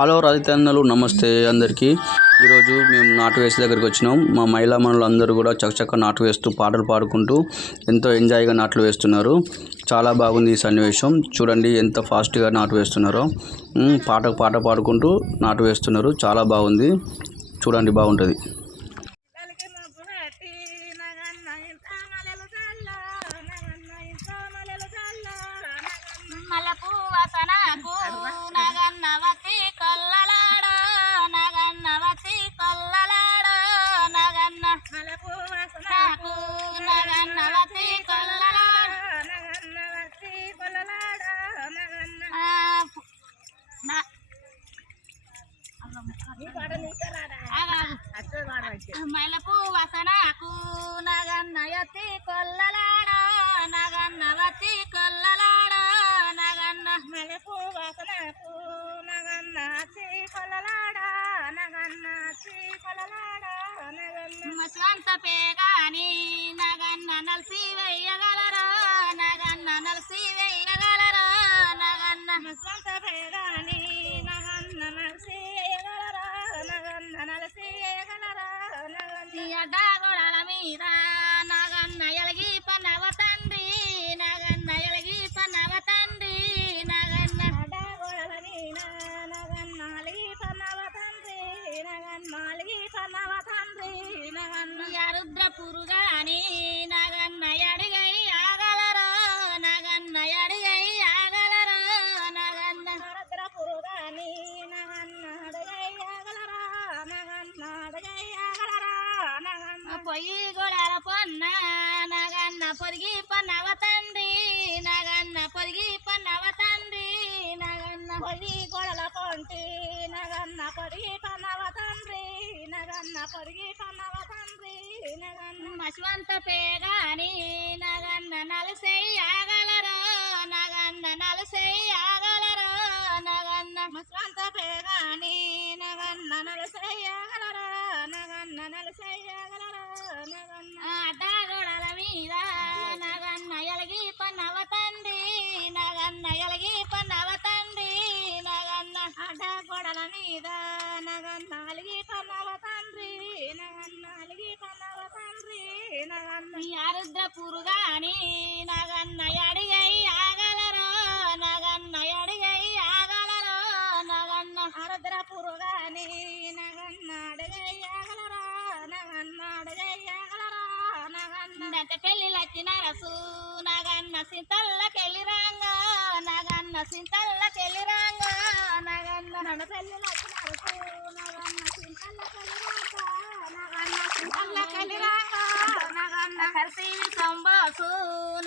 Hello రైతన్నలు నమస్తే అందరికీ. ఈరోజు మేము నాటు వేసే దగ్గరికి వచ్చినాం. మా మహిళా మనులు అందరూ కూడా చకచక నాటు వేస్తూ పాటలు పాడుకుంటూ ఎంతో ఎంజాయ్గా నాట్లు వేస్తున్నారు. చాలా బాగుంది ఈ సన్నివేశం. చూడండి ఎంత ఫాస్ట్గా నాటు వేస్తున్నారో. పాట పాడుకుంటూ నాటు వేస్తున్నారు. చాలా బాగుంది. చూడండి, బాగుంటుంది. మలపు వసనకు నగన్నయతి కొల్లలాడ నగన్నవతి కొల్లలాడ నగన్న మలపు వసనకు నగన్నతి కొల్లలాడ నగన్నతి కొల్లలాడ నగన్న మస్వంత పేగాని నగన్న నల్సి వెయ్యగలరా నగన్న నల్సి వెయ్యగలరా నగన్న మస్వంత పేగాని నగన్న నల్సి వెయ్యగలరా నగన్న నల్సి అడ్డగోడల మీద నగన్న ఎలగి పన్నవ తండ్రి నగన్న ఎలగి పన్నవ తండ్రి నగన్న అడ్డగోడల మీద నగన్న అలిగి పన్నవ తండ్రి నగన్న అలిగి పన్నవ తండ్రి నగన్న రుద్ర పురుగాని నగన్న అడిగై ఆగలరో నగన్న అడిగై ఆగలరో నగన్న రుద్ర పురుగాని నగన్న అడిగై ఆగలరా నగన్న అడిగై పొయ్యి గోడల పొన్న నగన్న పొదిగి పన్నవ తండ్రి నగన్న పొదిగి పన్నవ తండ్రి నగన్న పొయ్యి గోడల పొంటి నగన్న పొదిగి పన్నవ తండ్రి నగన్న పొదిగి పన్నవ తండ్రి నగన్న మస్వంత పేగాని నగన్న నలసై ఆగలరో నగన్న నలసై ఆగలరో నగన్న మస్వంత పేగాని నగన్న నలసై ఆగలరా నగన్న నలసై ఆగలరా అడ్డగోడల మీద నగన్న ఎలగి పన్నవ తండ్రి నగన్న ఎలగి పన్నవ తండ్రి నగన్న అడ్డగోడల మీద నగన్న అలిగి పన్నవ తండ్రి నగన్న అలిగి పన్నవ తండ్రి నగన్న రుద్ర పురుగాని నగన్న అడిగై ఆగలరో నగన్న అడిగై ఆగలరో నగన్న రుద్ర పురుగాని నగన్న అడిగై ఆగలరా నగన్న అడిగై పెళ్లి లచ్చిన రసు నగన్న సింతల్లకెళ్ళి రాంగా నగన్న సింతల్లకెళ్ళి రాంగా నగన్న నన్న పెళ్లి లచ్చిన రసు నగన్న సింతల్లకెళ్ళి రాంగా నగన్న సింతల్లకెళ్ళి రాంగా నగన్న కర్సి సంబాసు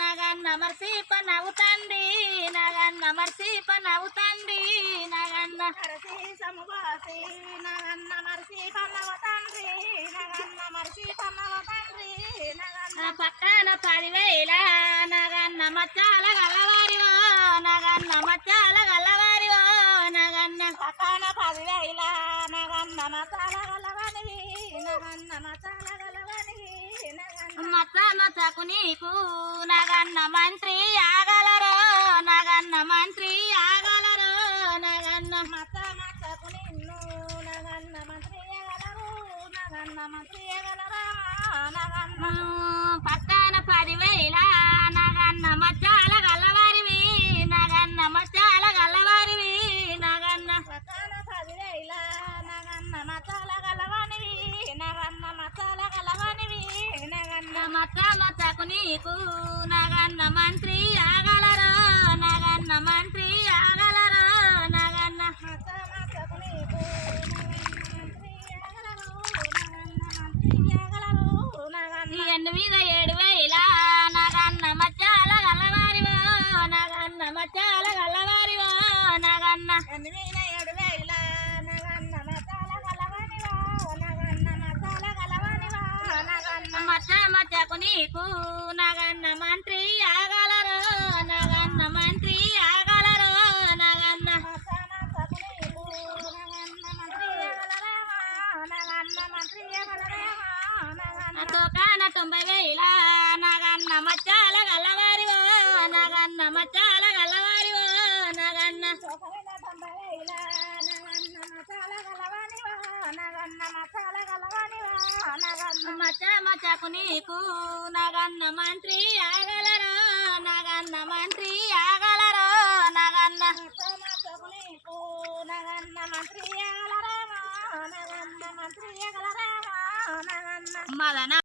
నగన్న మర్సి పనవుతండి నగన్న మర్సి పనవుతండి నగన్న కర్సి సంబాసి నగన్న మర్సి పనవుతండి నగన్న మర్సి పనవుతండి పక్కన 10,000 నగన్న మచ్చాల గల్లవారివో నగన్న మచ్చాల గల్లవారివో నగన్న పక్కన 10,000 నగన్న మచ్చాల గల్లవారి నగన్న మచ్చాల గల్లవారి మచ్చ మచ్చకు నీకు నగన్న మంత్రి ఆగలరో నగన్న మంత్రి ఆగలరో నగన్న మచ్చ మచ్చకు నిన్ను నగన్న మంత్రి ఆగలరు నగన్న మంత్రి ఆగలరా నగన్న పక్కన 10,000 నగన్న మచ్చాల గల్లవారివి నగన్న మచ్చాల గల్లవారివి నగన్న పక్కన 10,000 నగన్న మచ్చాల గల్లవానివి నగన్న మచ్చాల గల్లవానివి నగన్న మచ్చ మచ్చకు నీకు నగన్న మంత్రి ఆగలరో నగన్న మంత్రి ఆగలరో నగన్న మచ్చ మచ్చకు నీకు ఎండు మీద 7,000 నగన్న మచ్చాల గల్లవారివో నగన్న మచ్చాల గల్లవారివో నగన్న ఎండు మీద 7,000 నగన్న మచ్చాల గల్లవారివో నగన్న మచ్చాల గల్లవారివో నగన్న మచ్చ మచ్చకు నీకు నగన్న మంత్రి ఆగలరో నగన్న మంత్రి ఆగలరో నగన్న మచ్చ మచ్చకు నీకు నగన్న మంత్రి ఆగలరా నగన్న మంత్రి ఆగలరా తోకాన 90,000 నగన్న మచ్చాల గల్లవారివో నగన్న మచ్చాల గల్లవారివో నగన్న మచ్చకు నీకు నగన్న మంత్రి ఆగలరో నగన్న మంత్రి ఆగలరో నగన్న మదన